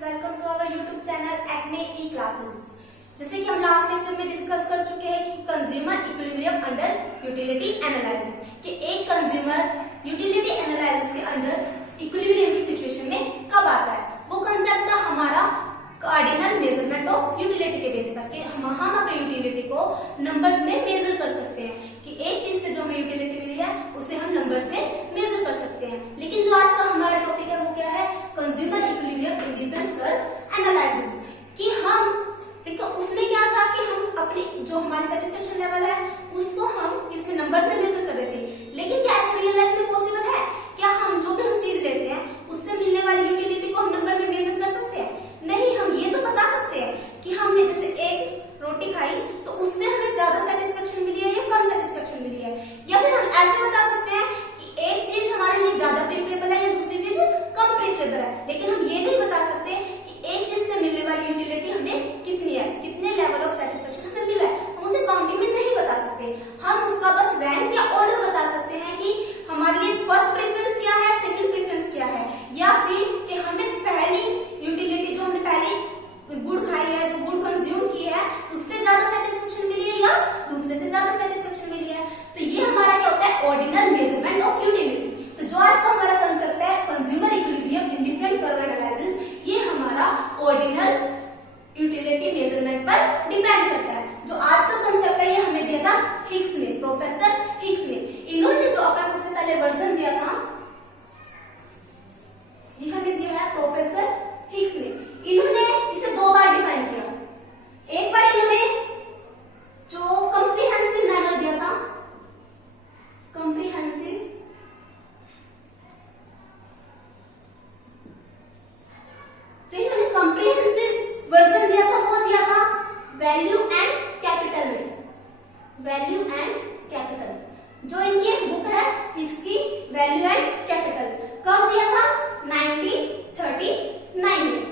Welcome to our YouTube channel Acme E classes. जैसे कि हम लास्ट लेक्चर में डिस्कस कर चुके हैं कि consumer equilibrium under utility analysis, कि एक कंज्यूमर यूटिलिटी एनालिसिस के अंडर इक्विलिब्रियम की सिचुएशन में कब आता है। वो कंसेप्ट था हमारा कार्डिनल मेजरमेंट ऑफ यूटिलिटी के बेस पर, कि हम अपने यूटिलिटी को नंबर्स में मेजर कर सकते हैं, कि एक चीज से जो हमें यूटिलिटी मिली है उसे हम नंबर्स में मेजर कर सकते हैं। लेकिन जो आज का हमारा टॉपिक है वो क्या है, consumer equilibrium indifference curve analysis. कि हम देखो उसमें क्या था कि हम अपनी जो हमारी सेटिस्फेक्शन लेवल है उसको हम इसमें नंबर्स में मेजर कर रहे थे। लेकिन क्या ऐसा रियल लाइफ में पॉसिबल है? क्या हम जो भी हम चीज लेते हैं उससे मिलने वाली यूटिलिटी को हम नंबर में मेजर कर सकते हैं? नहीं। हम ये तो बता सकते हैं कि हमने जैसे एक रोटी खाई तो उससे हमें ज्यादा सेटिस्फेक्शन मिली है या कम सेटिस्फेक्शन मिली है, या फिर हम ऐसे बता सकते हैं कि एक चीज हमारे लिए ज्यादा प्रेफरेबल है या दूसरी चीज कम प्रेफरेबल है। लेकिन हम ये नहीं बता सकते कि एक चीज से मिलने वाली यूटिलिटी हमें कितनी है, कितने लेवल ऑफ सेटिस्फेक्शन हमें मिला है। हम उसे काउंटिंग में नहीं बता सकते, हम उसका बस रैंक या ऑर्डर बता सकते हैं कि हमारे लिए फर्स्ट प्रेफरेंस क्या है, सेकंड प्रेफरेंस क्या है, या फिर कि हमें पहली यूटिलिटी जो हमने पहले गुड़ खाई है, जो गुड़ कंज्यूम की है उससे ज्यादा सेटिस्फेक्शन मिली है या दूसरे से ज्यादा सेटिस्फेक्शन मिली है। तो ये हमारा क्या होता है, ऑर्डिनल मेजरमेंट ऑफ यूटिलिटी। तो जो आज का हमारा कंसेप्ट है consumer equilibrium indifferent curve analysis, ये हमारा ऑर्डिनल यूटिलिटी मेजरमेंट पर डिपेंड करता है। जो आज का कंसेप्ट है ये हमें दिया था हिग्स ने, प्रोफेसर हिग्स ने। इन्होंने जो अपना सबसे पहले वर्जन दिया था ये हमें दिया है प्रोफेसर हिग्स ने। इन्होंने इसे दो बार डिफाइन किया। एक बार इन्होंने जो कॉम्प्रिहेंसिव मैनर दिया था, कॉम्प्रिहेंसिव जो इन्होंने कॉम्प्रिहेंसिव वर्जन दिया था वो दिया था वैल्यू एंड कैपिटल में, वैल्यू एंड कैपिटल। जो इनकी एक बुक है हिग्स की, वैल्यू एंड कैपिटल, कब दिया था 1939 में।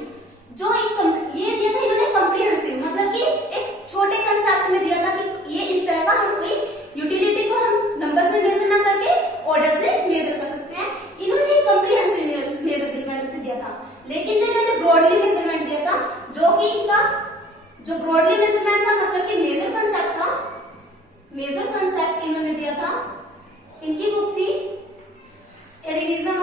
जो ये दिया था इन्होंने कॉम्प्रिहेंसिव, मतलब कि एक छोटे कंसेप्ट में दिया था कि ये इस तरह का हम कोई यूटिलिटी को हम नंबर से मेजर ना करके ऑर्डर से मेजर कर सकते हैं। इन्होंने कॉम्प्रिहेंसिव मेजरमेंट दिया था। लेकिन जो इन्होंने ब्रॉडली मेजरमेंट दिया था, जो कि इनका जो ब्रॉडली मेजरमेंट था मतलब कि मेजर कंसेप्ट था, मेजर कंसेप्ट इन्होंने दिया था, इनकी बुक थी revision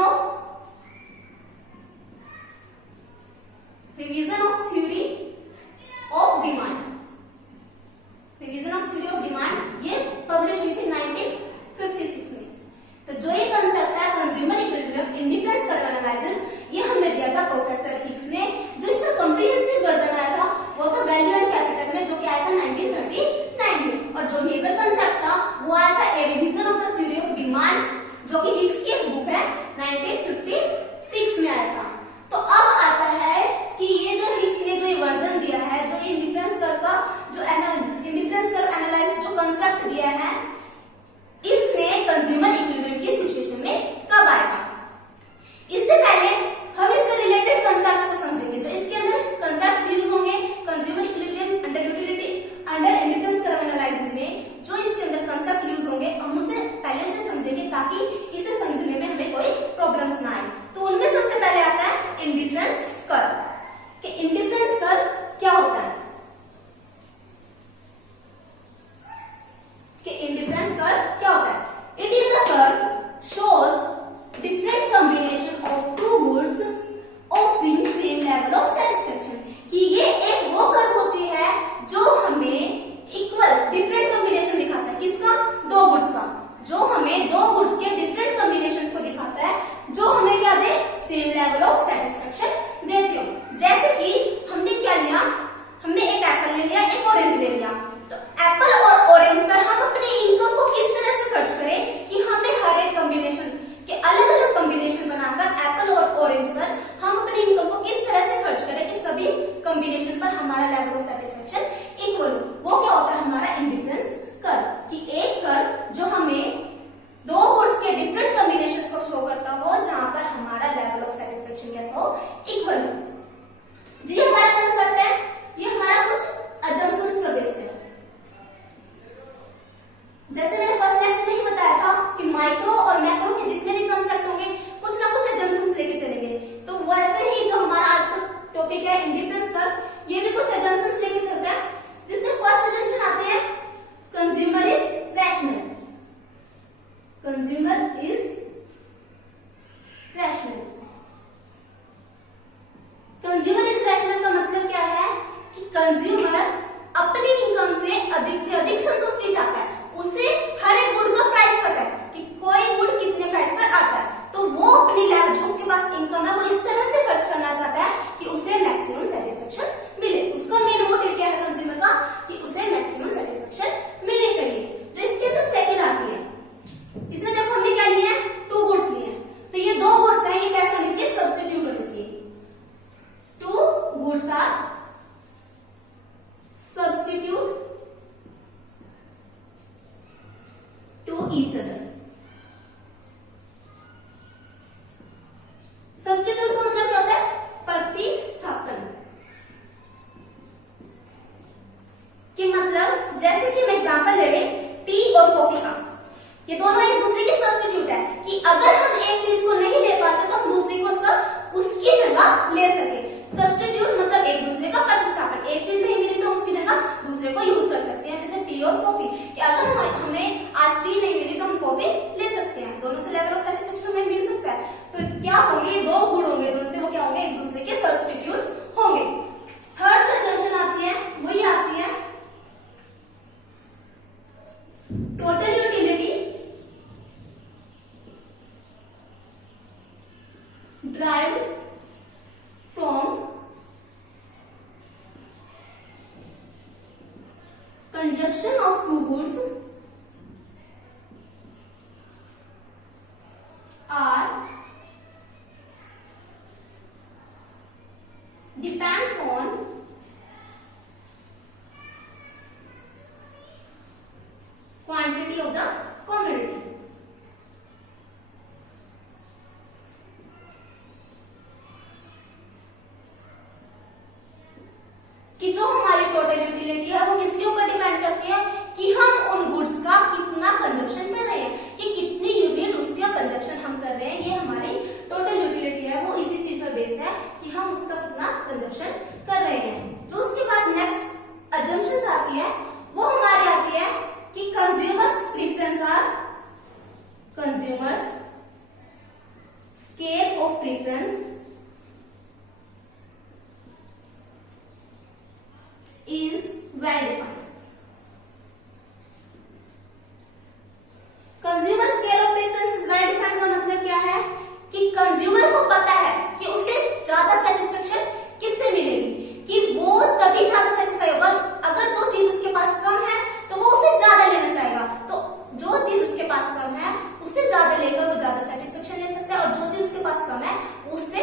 consumer is rational. Consumer is rational का मतलब क्या है कि कंज्यूमर अपनी इनकम से अधिक संतुष्टि चाहता है। उसे हर एक गुड का प्राइस पता है कि कोई गुड कितने प्राइस पर आता है, तो वो अपनी लाइफ जो उसके पास इनकम है वो इस तरह से खर्च करना चाहता है कि उसे मैक्सिमम सेटिस्फेक्शन मिले। उसका मेन मोटिव क्या है कंज्यूमर का, कि उसे मैक्सिमम सेटिस्फेक्शन मिलनी चाहिए। जो इसके अंदर सेकंड आती है, इसमें देखो हमने क्या लिया है, 2 गुड्स लिए हैं, तो ये 2 गुड्स हैं, ये कैसे होनी चाहिए, सब्स्टिट्यूट होनी चाहिए। 2 goods are substitute to each other। Substitute का मतलब क्या होता है, प्रतिस्थापन। कि मतलब जैसे कि हम एग्जांपल ले लें टी और कॉफी का, ये दोनों एक दूसरे के सब्स्टिट्यूट है कि अगर हम एक चीज को नहीं ले पाते तो हम दूसरी को उसकी जगह ले सके। सब्स्टिट्यूट मतलब एक दूसरे का प्रतिस्थापन, एक चीज नहीं मिली तो उसकी जगह दूसरे को यूज कर सकते हैं। जैसे टी और कॉफी, कि अगर हमें आज टी नहीं मिली तो हम कॉफी ले सकते हैं, दोनों से लेवल ऑफ सेटिस्फेक्शन हमें मिल सकता है। तो क्या होंगे, 2 गुण होंगे जिनसे वो क्या होंगे, एक दूसरे के सब्स्टिट्यूट होंगे। थर्ड कंजम्पशन आती है, वही आती है total utility derived from consumption of 2 goods are depends on quantity of the commodity। कि जो हमारी टोटल यूटिलिटी है वो किसके ऊपर डिपेंड करती है, कि हम उन गुड्स का कितना कंजप्शन कर रहे हैं, कि कितनी यूनिट उसका कंजप्शन हम कर रहे हैं, ये हमारी टोटल यूटिलिटी है। वो इसी चीज पर बेस्ड है कि हम उसका कितना कंजप्शन कर रहे हैं। जो उसके बाद नेक्स्ट अजम्पशंस आती है, वो हमारी आती है कि consumers preference are, consumers scale of preference is well defined। Consumer scale of preference is well defined का मतलब क्या है, कि कंज्यूमर को पता है कि उसे ज्यादा सेटिस्फेक्शन किससे मिलेगी, कि वो तभी ज्यादा सेटिस्फाई होगा। अगर जो चीज उसके पास कम है तो वो उसे ज्यादा लेना चाहेगा, तो जो चीज उसके पास कम है उससे ज्यादा लेकर वो ज्यादा सेटिस्फेक्शन ले सकता है, और जो चीज उसके पास कम है उससे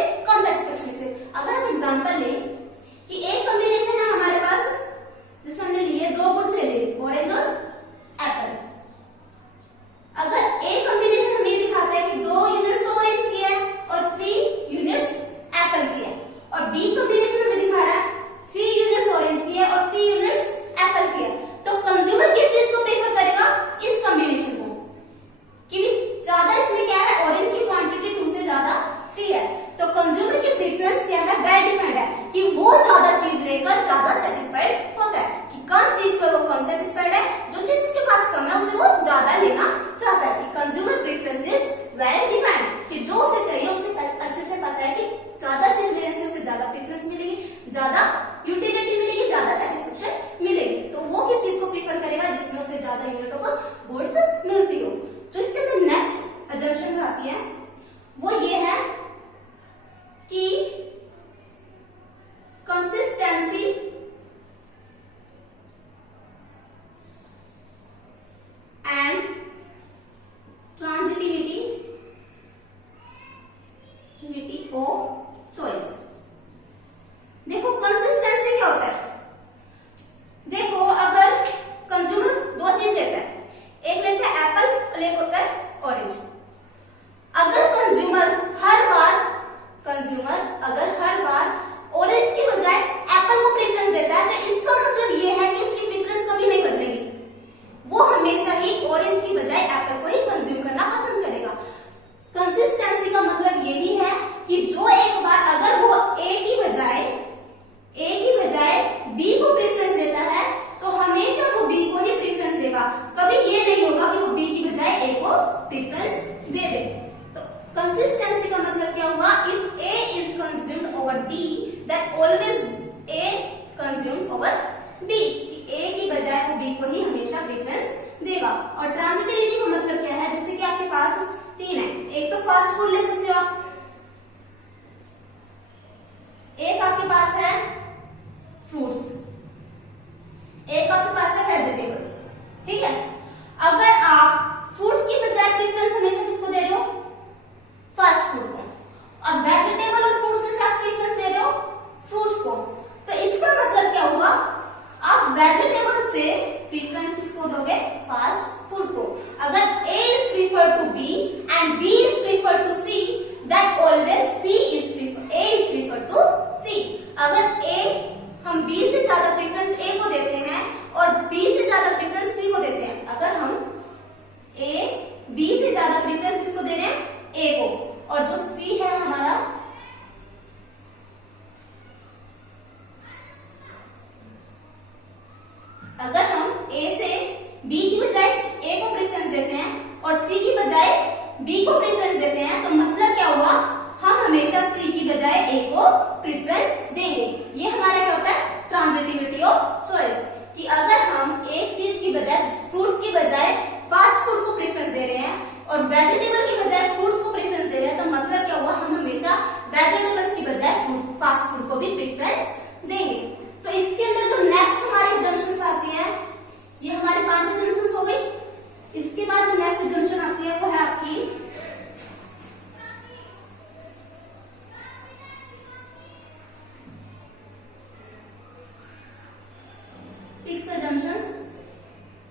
कंज्यूम्स ओवर बी, कि ए की बजाय वो बी को ही हमेशा प्रेफरेंस देगा। और ट्रांजिटिविटी का मतलब क्या है, जैसे कि आपके पास तीन है, एक तो फास्ट फूड ले सकते हो आप, एक आपके पास है फ्रूट्स, एक आपके पास है वेजिटेबल्स, ठीक है। अगर आप फ्रूट्स की बजाय प्रेफरेंस हमेशा किसको दे रहे हो, फास्ट फूड को, और वेजिटेबल और फ्रूट्स में से आप प्रेफरेंस दे रहे हो फ्रूट्स को, तो इसका मतलब क्या हुआ, आप वेजिटेबल से प्रेफरेंस किसको दोगे, फास्ट फूड को। अगर A is preferred to B and B is preferred to C, then always A is preferred to C. अगर A हम B से ज्यादा प्रेफरेंस A को देते हैं और B से ज्यादा प्रेफरेंस C को देते हैं, अगर हम B से ज्यादा प्रेफरेंस किसको दे रहे हैं, A को, और जो C है हमारा अगर हम A से B की बजाय A को प्रेफरेंस देते हैं और C की बजाय B को प्रेफरेंस देते हैं, तो मतलब क्या हुआ, हम हमेशा C की बजाय A को प्रेफरेंस देंगे। ये हमारा क्या होता है, ट्रांजिटिविटी ऑफ चॉइस, कि अगर हम एक चीज की बजाय फ्रूट्स की बजाय फास्ट फूड को प्रेफरेंस दे रहे हैं और वेजिटेबल की बजाय फ्रूट्स को प्रेफरेंस दे रहे हैं, तो मतलब क्या हुआ, हम हमेशा वेजिटेबल्स की बजाय फास्ट फूड को भी प्रेफरेंस देंगे। तो इसके अंदर जो नेक्स्ट हमारे जंक्शंस आती हैं, ये हमारे 5 जंक्शंस हो गई। इसके बाद जो नेक्स्ट जंक्शन आती है वो है आपकी 6th जंक्शंस,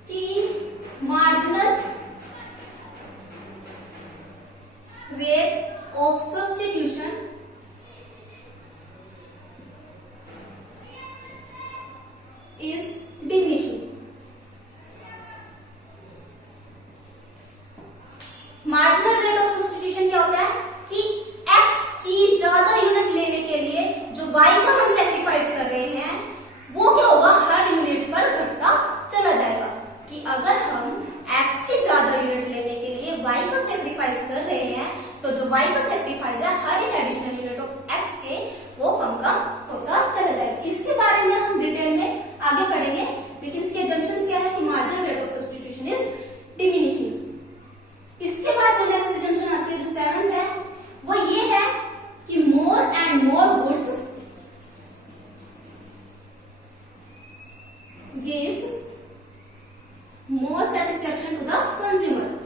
की marginal rate of substitution is diminishing. Marginal rate of substitution क्या होता है, कि x की ज्यादा यूनिट लेने के लिए जो y का हम सेक्रीफाइस कर रहे हैं, वो क्या होगा, हर यूनिट पर घटता चला जाएगा। कि अगर हम x की ज्यादा यूनिट लेने के लिए y का सेक्रीफाइस कर रहे हैं, तो जो y का सेक्रीफाइस है हर एक एडिशनल यूनिट ऑफ x के, वो कम होता चला जाएगा। इसके बारे में हम डिटेल में आगे पढ़ेंगे, लेकिन इसके जंक्शंस क्या है, कि marginal rate of substitution is diminishing. इसके बाद जो नेक्स्ट जंक्शन आती है, जो 7th है, वो ये है कि more and more goods gives more satisfaction to the consumer.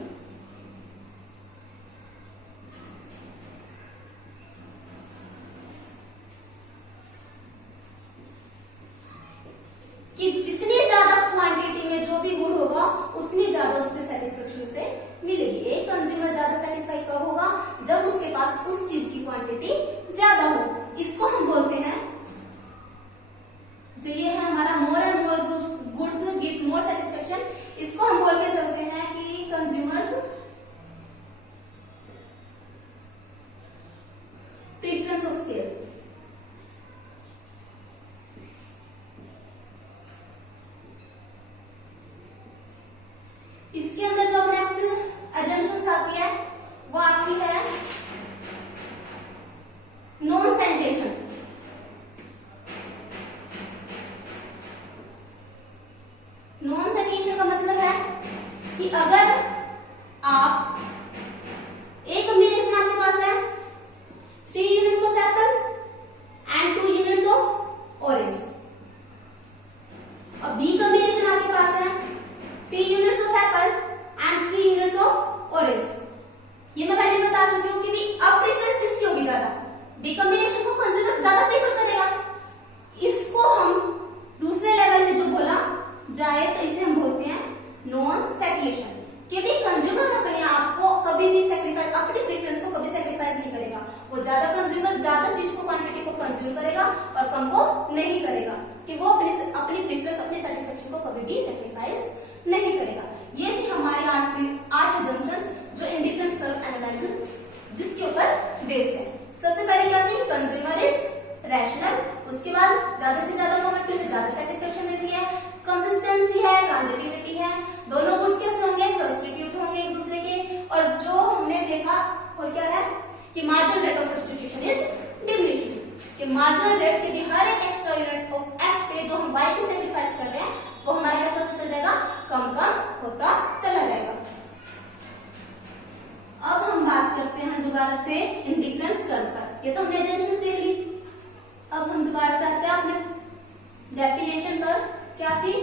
कि जितनी ज्यादा क्वांटिटी में जो भी गुड होगा, उतनी ज्यादा उससे सेटिस्फेक्शन उसे मिलेगी। एक कंज्यूमर ज्यादा सेटिस्फाई कब होगा, जब उसके पास उस चीज की क्वांटिटी ज्यादा हो। इसको हम बोलते हैं, जो ये है हमारा मोर and more goods gives more satisfaction, इसको हम बोल के चलते हैं कि कंज्यूमर्स प्रेफरेंस ऑफ स्केल। इसके अंदर जो नेक्स्ट अजम्पशंस आती है, वो आपकी है नॉन सैनिटेशन। नॉन सैनिटेशन का मतलब है कि अगर आप एक कॉम्बिनेशन आपके पास है 3 units of Apple and 2 units of orange, और बी कॉम्बिनेशन आपके पास है 3 units of Apple and 3 units of orange. ये मैं पहले बता चुकी हूँ कि भी अब प्रेफरेंस किसकी होगी ज्यादा, बी कॉम्बिनेशन को कंज्यूमर ज्यादा प्रेफर करेगा। इसको हम दूसरे लेवल में जो बोला जाए, तो इसे हम बोलते हैं नॉन सैटिस्फैक्शन, कि भी कंज्यूमर अपने आप को कभी भी सेक्रीफाइस, अपनी प्रेफरेंस को कभी सेक्रीफाइस नहीं करेगा। वो ज्यादा कंज्यूमर ज्यादा चीज को, क्वांटिटी को कंज्यूम करेगा और कम को नहीं करेगा, कि वो अपनी प्रेफरेंस, अपनी सेटिस्फेक्शन को कभी भी सेक्रीफाइस नहीं करेगा। ये थी हमारी 8 जंक्शंस जो इंडिफरेंस कर्व एनालिसिस जिसके ऊपर बेस्ड है। सबसे पहले क्या थी, कंज्यूमर इज रैशनल, उसके बाद ज्यादा से ज्यादा क्वांटिटी से ज्यादा सेटिस्फेक्शन देती है, कंसिस्टेंसी है, ट्रांजिटिविटी है, दोनों गुड्स कैसे होंगे, सब्स्टिट्यूट होंगे एक दूसरे के, और जो हमने देखा और क्या है कि marginal rate of substitution is diminishing, कि मार्जिनल रेट के लिए हर एक एक्स्ट्रा यूनिट ऑफ एक्स पे पे जो हम y की सेक्रीफाइस कर रहे हैं वो हमारा कैसा होता चल जाएगा, कम कम होता चला जाएगा। अब हम बात करते हैं दोबारा से इंडिफरेंस कर्व पर। ये तो हमने एजम्पशंस देख ली। अब हम दोबारा से आते हैं अपने डेफिनेशन पर। क्या थी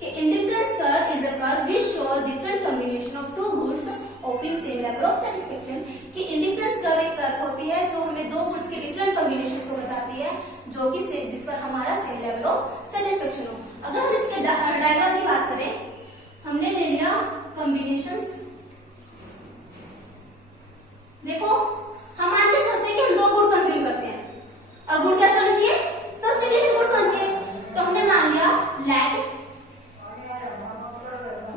कि indifference curve is a curve which shows different combination of two goods offering same level of satisfaction. कि इंडिफरेंस कर्व एक कर्व होती है जो हमें दो गुड्स के डिफरेंट कॉम्बिनेशंस को बताती है जो कि जिस पर हमारा सेम लेवल ऑफ सेटिस्फेक्शन हो। अगर हम इसके डायग्राम की बात करें, हमने ले लिया कॉम्बिनेशंस। देखो हम मान के चलते हैं कि हम दो गुड कंज्यूम करते हैं और गुड कैसा होना चाहिए, सब्स्टिट्यूशन गुड्स होना चाहिए। तो हमने मान लिया लेट,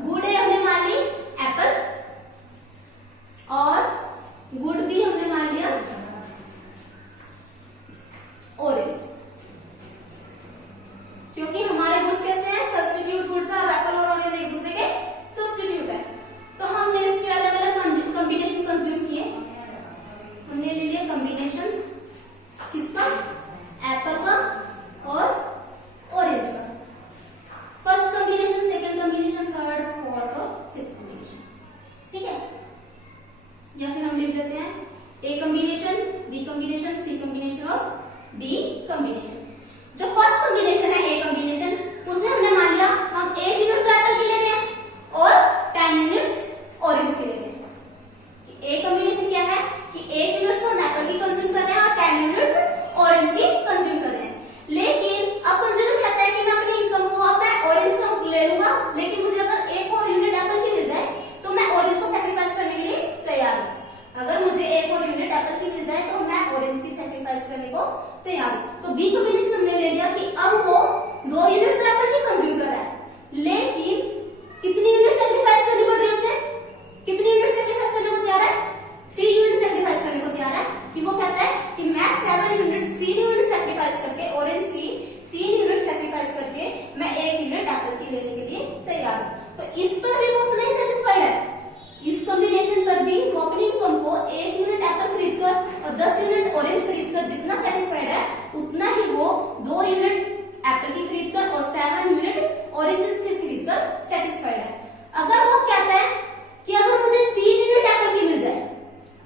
गुड है हमने मान ली एप्पल, और गुड भी हमने मान लिया ऑरेंज, क्योंकि हमारे गुड्स कैसे हैं, सब्स्टिट्यूट गुड्स है और एप्पल और ऑरेंज एक दूसरे के सब्स्टिट्यूट है। तो हमने इसके अलग अलग कॉम्बिनेशन कंज्यूम किए। हमने ले लिया कॉम्बिनेशंस किसका, एप्पल का और ऑरेंज का। First combination, second combination, third, fourth और फिफ्थ कॉम्बिनेशन, ठीक है। या फिर हम लिख लेते हैं A combination, B combination, C combination और डी कॉम्बिनेशन। जो फर्स्ट कॉम्बिनेशन है ए कॉम्बिनेशन, उसमें हमने मान लिया हम 1 यूनिट तो एप्पल की ले रहे हैं और 10 यूनिट्स ऑरेंज के ले रहे हैं। ए कॉम्बिनेशन क्या है कि 1 यूनिट्स तो हम एप्पल की कंज्यूम कर रहे हैं और 10 यूनिट्स ऑरेंज की कंज्यूम कर रहे हैं। लेकिन अब कंज्यूमर कहता है कि मैं अपनी इनकम को अब मैं ऑरेंज का ले लूंगा, लेकिन मुझे अगर एक और यूनिट एप्पल की मिल जाए तो मैं ऑरेंज को सैक्रिफाइस करने के लिए तैयार हूं। अगर मुझे एक और यूनिट एप्पल की मिल जाए तो मैं ऑरेंज की सैक्रिफाइस करने को तैयार हूं। तो बी कॉम्बिनेशन हमने ले लिया कि अब वो 2 यूनिट तो एप्पल की कंज्यूम कर रहा है, लेकिन कितनी यूनिट सैक्रिफाइस करनी पड़ रही है उसे, कितनी यूनिट सैक्रिफाइस करने को तैयार है, 3 यूनिट सैक्रिफाइस करने को तैयार है। कि वो कहता है कि मैं 7 यूनिट्स 3 यूनिट सैक्रिफाइस करके, ऑरेंज की 3 यूनिट सैक्रिफाइस करके मैं 1 यूनिट एप्पल की लेने के लिए तैयार हूं। तो इस पर भी वो उतना ही सेटिस्फाइड है। इस कॉम्बिनेशन पर भी वो अपनी इनकम को 1 यूनिट एप्पल खरीदकर और 10 यूनिट ऑरेंज खरीदकर जितना सेटिस्फाइड है, उतना ही वो 2 यूनिट एप्पल की खरीदकर और 7 यूनिट ऑरेंजेस की खरीदकर सेटिस्फाइड है। अगर वो कहता है कि अगर मुझे 3 यूनिट एप्पल की मिल जाए,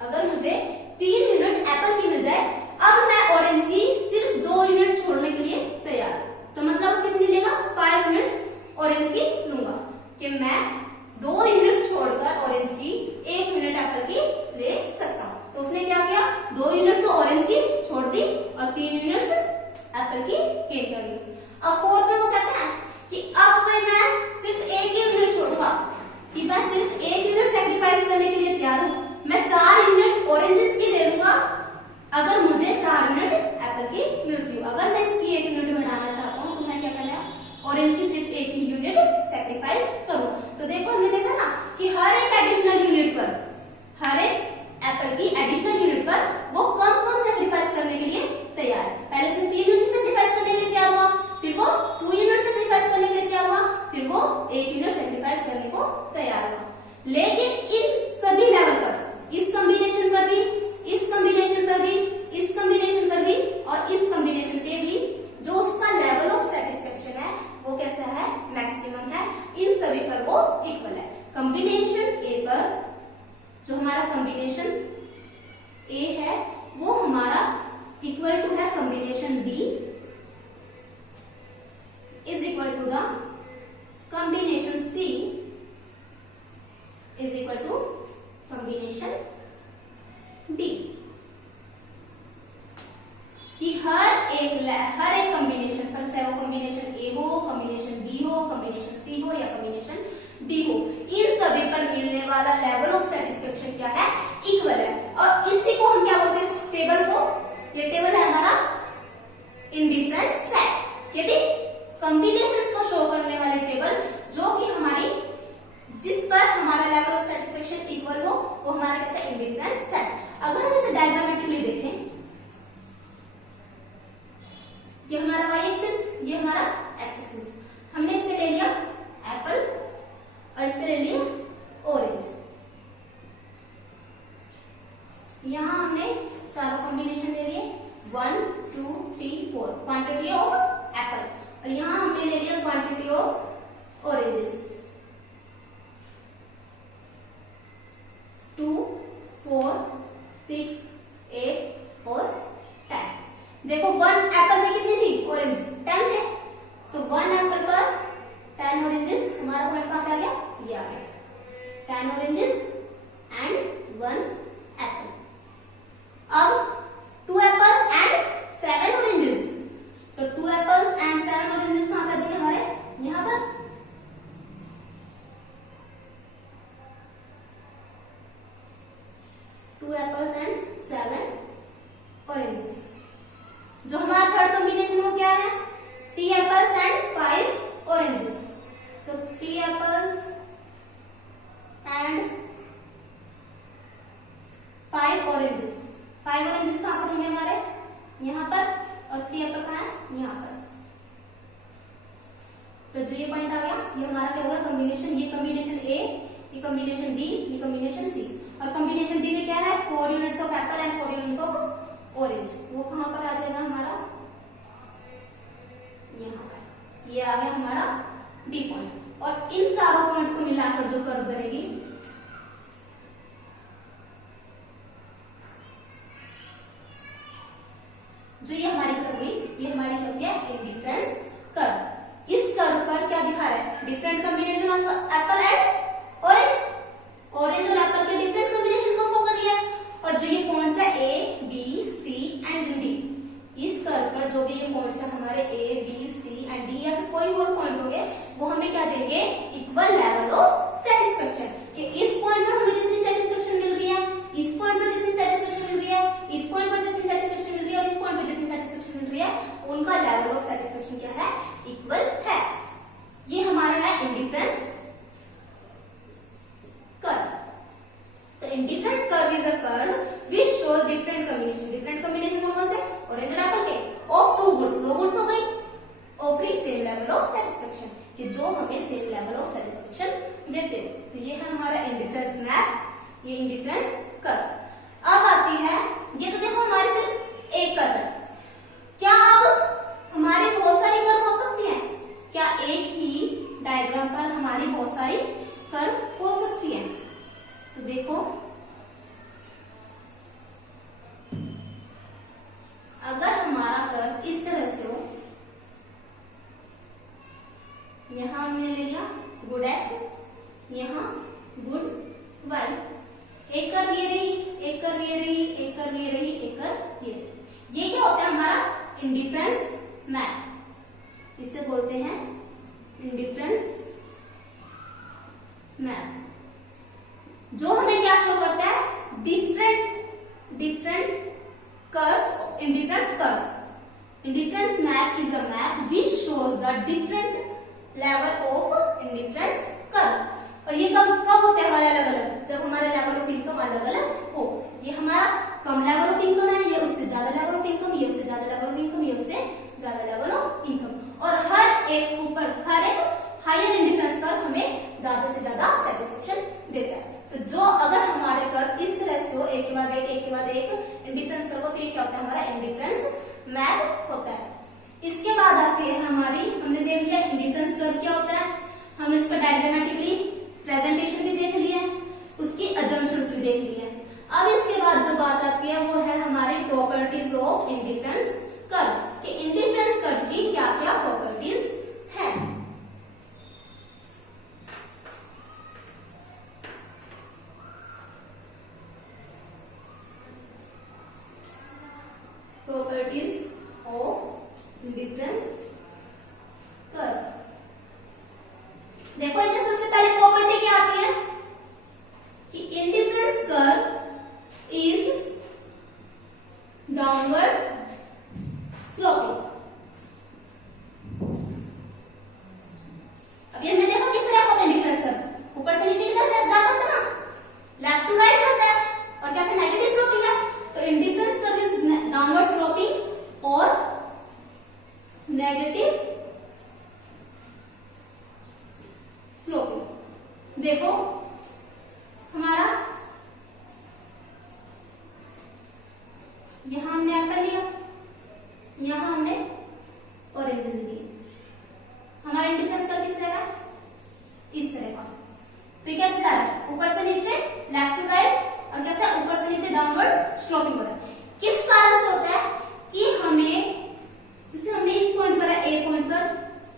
अगर मुझे 3 यूनिट एप्पल की मिल जाए, अब मैं ऑरेंज की सिर्फ 2 यूनिट छोड़ने के लिए तैयार। तो मतलब कितनी लेगा, 5 यूनिट्स ऑरेंज की लूंगा कि मैं 2 यूनिट छोड़कर ऑरेंज की 1 यूनिट एप्पल की ले सकता हूं। तो उसने क्या किया, 2 यूनिट तो ऑरेंज की छोड़ दी और 3 यूनिट्स एप्पल की गेन कर ली। अब फोर्थ में वो कहता है कि अब मैं सिर्फ 1 ही यूनिट छोड़ूंगा, कि मैं सिर्फ 1 यूनिट सैक्रिफाइस करने के लिए तैयार हूं। मैं 4 यूनिट ऑरेंजेस की ले लूंगा अगर मुझे 4 यूनिट एप्पल की मिलती हो। अगर मैं इसकी 1 यूनिट बढ़ाना चाहता हूं तो मैं क्या करना, ऑरेंज की सिर्फ 1 ही यूनिट सैक्रिफाइस करूं। तो देखो हमने देखा ना कि हर एक एडिशनल यूनिट पर, हर एक एप्पल की एडिशनल यूनिट पर वो कम कम सैक्रिफाइस करने के लिए तैयार है। पहले उसने 3 यूनिट सैक्रिफाइस करने के लिए तैयार हुआ, फिर वो 2 यूनिट सैक्रिफाइस करने के लिए तैयार हुआ, फिर वो 1 यूनिट सैक्रिफाइस करने को तैयार हुआ। लेकिन इन सभी लेवल पर, इस कॉम्बिनेशन पर भी, इस कॉम्बिनेशन पर भी, इस कॉम्बिनेशन पर भी और इस कॉम्बिनेशन पे भी जो उसका लेवल ऑफ सेटिस्फेक्शन है वो कैसा है, मैक्सिमम है। इन सभी पर वो इक्वल है। कॉम्बिनेशन ए पर जो हमारा कॉम्बिनेशन ए है वो हमारा इक्वल टू है combination B is equal to the combination C is equal to combination D. कि हर एक कॉम्बिनेशन पर, चाहे वो कॉम्बिनेशन ए हो, कॉम्बिनेशन बी हो, कॉम्बिनेशन सी हो या कॉम्बिनेशन डी हो, इन सभी पर मिलने वाला लेवल ऑफ सेटिस्फेक्शन क्या है, इक्वल है। और इसी को हम क्या बोलते हैं, इस टेबल को, ये टेबल है हमारा इंडिफरेंस सेट। यदि कॉम्बिनेशंस को शो करने वाले टेबल जो कि हमारी, जिस पर हमारा लेवल ऑफ सेटिस्फेक्शन इक्वल हो, वो हमारा कहता है इंडिफरेंस सेट। अगर हम इसे डायग्रामेटिकली देखें, ये हमारा वाई एक्सिस, ये हमारा एक्स एक्सिस। हमने इसमें ले लिया एप्पल और इसमें ले लिया ऑरेंज। यहां हमने चारों कॉम्बिनेशन ले लिए 1 2 3 4 क्वांटिटी ऑफ एप्पल। और यहाँ हमने ले लिया क्वांटिटी ऑफ ऑरेंजेस 2, 4, 6, 8 और 10। देखो 1 एप्पल में कितनी थी ऑरेंज 10 थे, तो 1 एप्पल पर 10 ऑरेंजेस, हमारा पॉइंट कहां पे आ गया, ये आ गया 10 ऑरेंजेस एंड 1 एप्पल। अब 2 एप्पल्स एंड 7 ऑरेंजेस, तो 2 एप्पल्स एंड 7 ऑरेंजेस कहां पे आ जाएंगे हमारे, यहां पर। Two apples and 7 oranges. जो हमारा थर्ड कॉम्बिनेशन वो क्या है, 3 एप्पल्स एंड 5 ऑरेंजेस, तो 3 एप्पल्स एंड 5 ऑरेंजेस। 5 ऑरेंजेस कहां पर होंगे हमारे, यहां पर, और 3 एप्पल कहां है, यहां पर। तो जो ये पॉइंट आ गया, ये हमारा क्या होगा कॉम्बिनेशन, ये कॉम्बिनेशन ए, ये कॉम्बिनेशन बी, ये कॉम्बिनेशन सी। और कॉम्बिनेशन डी में क्या है, 4 units of Apple and 4 units of orange, वो कहां पर आ जाएगा हमारा, यहां पर। ये आ गया हमारा डी पॉइंट। और इन चारों पॉइंट को मिलाकर जो कर्व बनेगी, जो ये हमारी कर्व हुई, ये हमारी कर्व क्या है, इंडिफरेंस कर्व। इस कर्व पर क्या दिखा रहा है, different combination of Apple and orange, orange और एप्पल के डिफरेंट कॉम्बिनेशन को शो कर रही है। और जो ये पॉइंट्स है ए, बी, सी एंड डी, इस कर्व पर जो भी ये पॉइंट्स है हमारे ए, बी, सी एंड डी या फिर कोई और पॉइंट होंगे, वो हमें क्या देंगे, इक्वल लेवल ऑफ सेटिस्फेक्शन। कि इस पॉइंट पर हमें जितनी सेटिस्फेक्शन मिल रही है, इस पॉइंट पर जितनी सेटिस्फेक्शन मिल रही है, इस पॉइंट पर जितनी सेटिस्फेक्शन मिल रही है, और इस पॉइंट पर जितनी सेटिस्फेक्शन मिल रही है, उनका लेवल ऑफ सेटिस्फेक्शन क्या है, इक्वल है। ये हमारा है इंडिफरेंस कर्व। तो indifference curve is a curve which shows different combination, different combination कौन से, ऑरेंज और एप्पल के, ऑफ 2 गुड्स, 2 गुड्स हो गई, offering same level of satisfaction, कि जो हमें सेम लेवल ऑफ सेटिस्फेक्शन देते। तो ये है हमारा इंडिफरेंस मैप, ये इंडिफरेंस कर्व। अब आती है, ये तो देखो हमारी सिर्फ एक कर्व है, क्या अब हमारी बहुत सारी कर्व हो सकती है, क्या एक ही डायग्राम पर हमारी बहुत सारी कर्व हो सकती है। तो देखो अगर हमारा कर्व इस तरह से हो, यहां हमने ले लिया गुड एक्स, यहां गुड वाई, एक कर्व ये रही, एक कर्व ये रही, एक कर्व ये रही, एक कर्व ये रही। ये क्या होता है हमारा इंडिफरेंस मैप, इसे बोलते हैं इंडिफरेंस मैप, जो हमें क्या शो करता है, different curves in different curves. Indifference map is a map which shows the different level of indifference curve. और ये कब कब होते हैं हमारे अलग अलग, जब हमारे लेवल ऑफ इनकम अलग अलग हो। ये हमारा कम लेवल ऑफ इनकम है, ये उससे ज्यादा लेवल ऑफ इनकम, ये उससे ज्यादा लेवल ऑफ इनकम, ये उससे ज्यादा लेवल ऑफ इनकम। और हर एक ऊपर, हर एक हायर इंडिफरेंस कर्व हमें ज्यादा से ज्यादा सेटिस्फेक्शन देता है। तो जो अगर हमारे कर्व इस तरह से हो, एक के बाद एक, एक के बाद एक इंडिफरेंस कर्व हो, तो ये क्या होता है, हमारा इंडिफरेंस मैप होता है। इसके बाद आती है हमारी, हमने देख लिया इंडिफरेंस कर्व क्या होता है, हमने इसका डायग्रामेटिकली प्रेजेंटेशन भी देख लिया है, उसकी अजम्पशंस भी देख लिया है। अब इसके बाद जो बात आती है वो है हमारी प्रॉपर्टीज ऑफ इंडिफरेंस कर्व, कि इंडिफरेंस कर्व की क्या क्या प्रॉपर्टीज है। प्रॉपर्टीज ऑफ इंडिफरेंस कर्व, देखो इनमें सबसे पहले प्रॉपर्टी क्या आती है कि indifference curve is downward sloping. अभी हमने देखा किस तरह का इंडिफरेंस कर्व, ऊपर से नीचे की तरफ जाता है ना, लेफ्ट टू राइट जाता है, और कैसे नेगेटिव स्लोपिंग है। तो indifference curve is downward sloping और नेगेटिव स्लोपिंग। देखो हमारा यहां हमने एप्पल लिया, यहां हमने ऑरेंजेस लिए, स्लोपिंग हो रहा है। किस कारण से होता है कि हमें, जैसे हमने इस पॉइंट पर है, ए पॉइंट पर,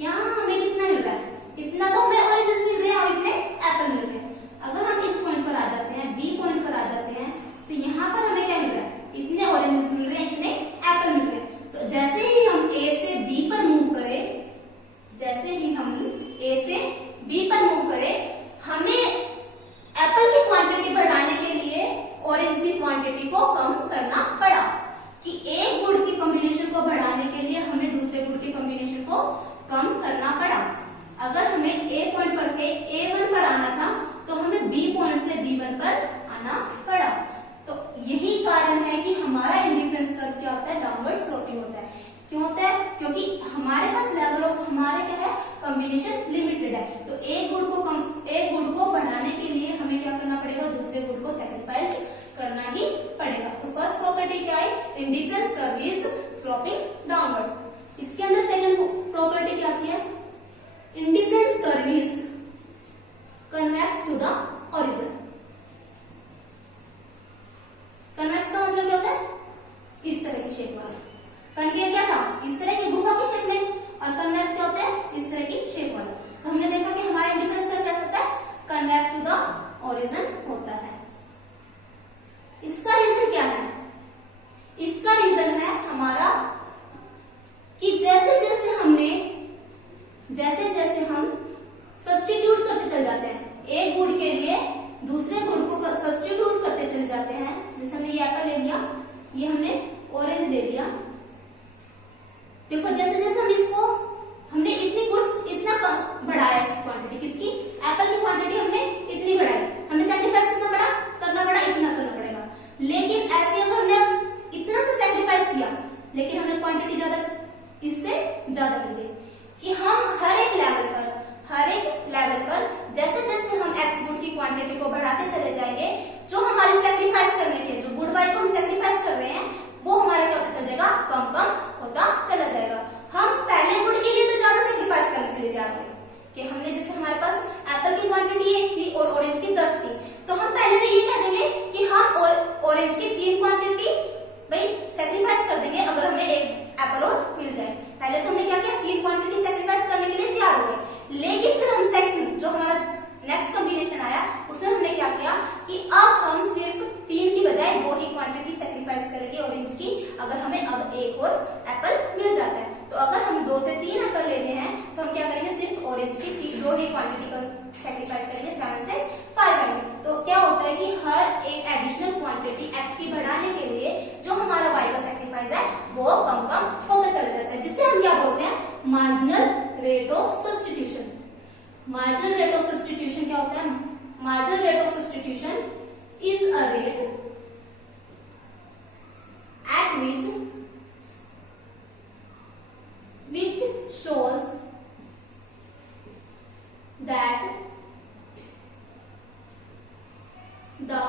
यहाँ हमें कितना मिल रहा है, इतना तो हमें ऑरेंजेस मिल रहे हैं और इतने एप्पल मिल रहे हैं। अगर हम इस पॉइंट पर आ जाते हैं, बी पॉइंट पर आ जाते हैं, तो यहाँ पर हमें क्या मिल रहा है, इतने ऑरेंजेस मिल रहे हैं, इतने एप्पल मिल रहे हैं। तो जैसे ही हम ए से बी पर मूव करें, जैसे ही हम ए से बी पर मूव करें, हमें एप्पल की क्वांटिटी बढ़ाने के लिए ऑरेंज की क्वांटिटी को कम करना पड़ा। कि एक गुड की कॉम्बिनेशन को बढ़ाने के लिए हमें दूसरे गुड की कॉम्बिनेशन को कम करना पड़ा। अगर हमें ए पॉइंट पर थे, A1 पर आना था, तो हमें बी पॉइंट से B1 पर आना पड़ा। तो यही कारण है कि हमारा इंडिफरेंस कर्व क्या होता है, डाउनवर्ड स्लोपिंग होता है। क्यों होता है? क्योंकि हमारे पास लेवल ऑफ हमारे क्या है, कॉम्बिनेशन लिमिटेड है। तो एक गुड को बढ़ाने के लिए हमें क्या करना पड़ेगा, दूसरे गुड को सैक्रिफाइस करना ही पड़ेगा। तो फर्स्ट प्रॉपर्टी क्या है, indifference curve is sloping downward. इसके अंदर सेकंड प्रॉपर्टी क्या आती है, indifference curve is convex to the origin. Convex का मतलब क्या होता है, इस तरह की शेप वाला। कन्वेयर क्या था, इस तरह की गुफा की शेप में, और कन्वेक्स क्या होता है, इस तरह की शेप वाला। तो हमने देखा कि हमारा इंडिफरेंस कर्व कैसा होता है, कन्वेक्स टू द ओरिजिन होता है। इसका रीजन क्या है, इसका रीजन है हमारा कि जैसे जैसे हम सब्स्टिट्यूट करते चले जाते हैं, एक गुड के लिए दूसरे गुड को सब्स्टिट्यूट करते चले जाते हैं। जैसे हमने ये एप्पल ले लिया, ये हमने ऑरेंज ले लिया। देखो जैसे जैसे हमने इतना बढ़ाया इसकी क्वांटिटी, किसकी, एप्पल की क्वांटिटी हमने इतनी बढ़ाई, हमें सैक्रिफाइस करना पड़ा, इतना करना पड़ेगा। लेकिन ऐसे अगर हमने इतना से सैक्रिफाइस किया, लेकिन हमें क्वांटिटी ज्यादा, इससे ज्यादा मिल गई, कि हम हर एक लेवल पर जैसे जैसे हम एक्स गुड की क्वांटिटी को बढ़ाते चले जाएंगे, जो हमारी सैक्रिफाइस करने के, जो गुड वाई को हम सैक्रिफाइस कर रहे हैं, वो हमारे क्या होता चल जाएगा, कम होता चला जाएगा। हम पहले गुड के लिए तो ज्यादा सैक्रिफाइस करने के लिए तैयार थे, कि हमने जैसे हमारे पास एप्पल की क्वांटिटी 1 थी और ऑरेंज की 10 थी, तो हम पहले तो ये कह देंगे कि हम ऑरेंज की 3 क्वांटिटी भाई सैक्रिफाइस कर देंगे अगर हमें एक एप्पल और मिल जाए। पहले तो हमने क्या किया, 3 क्वांटिटी सैक्रिफाइस करने के लिए तैयार हो गए। लेकिन फिर हम सेकंड जो हमारा नेक्स्ट कॉम्बिनेशन आया, उसमें हमने क्या किया कि अब हम सिर्फ 3 की बजाय 2 ही क्वांटिटी सैक्रिफाइस करेंगे ऑरेंज की, अगर हमें अब एक और एप्पल मिल जाता है। तो अगर हम 2 से 3 एप्पल लेने हैं, तो हम क्या करेंगे, सिर्फ ऑरेंज की 2 ही क्वांटिटी का सैक्रिफाइस करेंगे, 7 से 5 आएंगे। तो क्या होता है कि हर एक एडिशनल क्वांटिटी एक्स की बढ़ाने के लिए जो हमारा वाई का सैक्रिफाइस है वो कम होता चला जाता है, जिसे हम क्या बोलते हैं, marginal rate of substitution. Marginal rate of substitution क्या होता है, marginal rate of substitution is a rate at which shows that the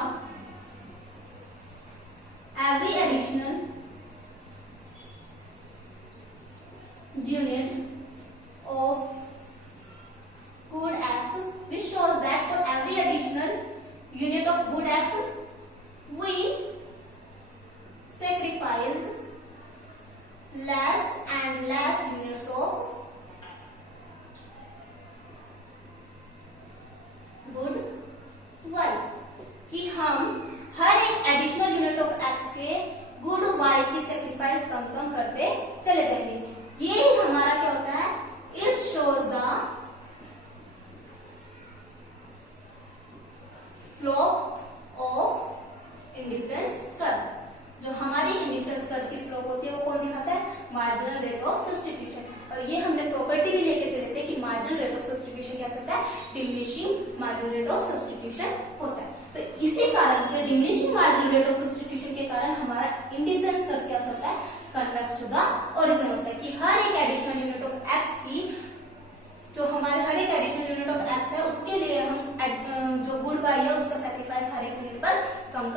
every additional unit of good x, which shows that for every additional unit of good x we sacrifice less and less units of good y, कि हम हर एक additional unit of x के good y की sacrifice कम करते चले जाएंगे। ये हमारा क्या होता है, it shows the slope of indifference curve. जो हमारी इंडिफरेंस कर्व की स्लोप होती है वो कौन दिखाता है, मार्जिनल रेट ऑफ सब्स्टिट्यूशन। और ये हमने प्रॉपर्टी भी लेके चले थे कि मार्जिनल रेट ऑफ सब्स्टिट्यूशन क्या होता है, diminishing marginal rate of substitution होता है। तो इसी कारण से diminishing marginal rate of substitution के कारण हमारा इंडिफरेंस कर्व क्या होता है, कन्वेक्स टू द ओरिजिन होता है, कि हर एक एडिशनल यूनिट ऑफ एक्स की, जो हमारे हर एक एडिशनल यूनिट ऑफ एक्स है, उसके लिए हम जो गुड वाई है उसका सैक्रिफाइस हर एक यूनिट पर कम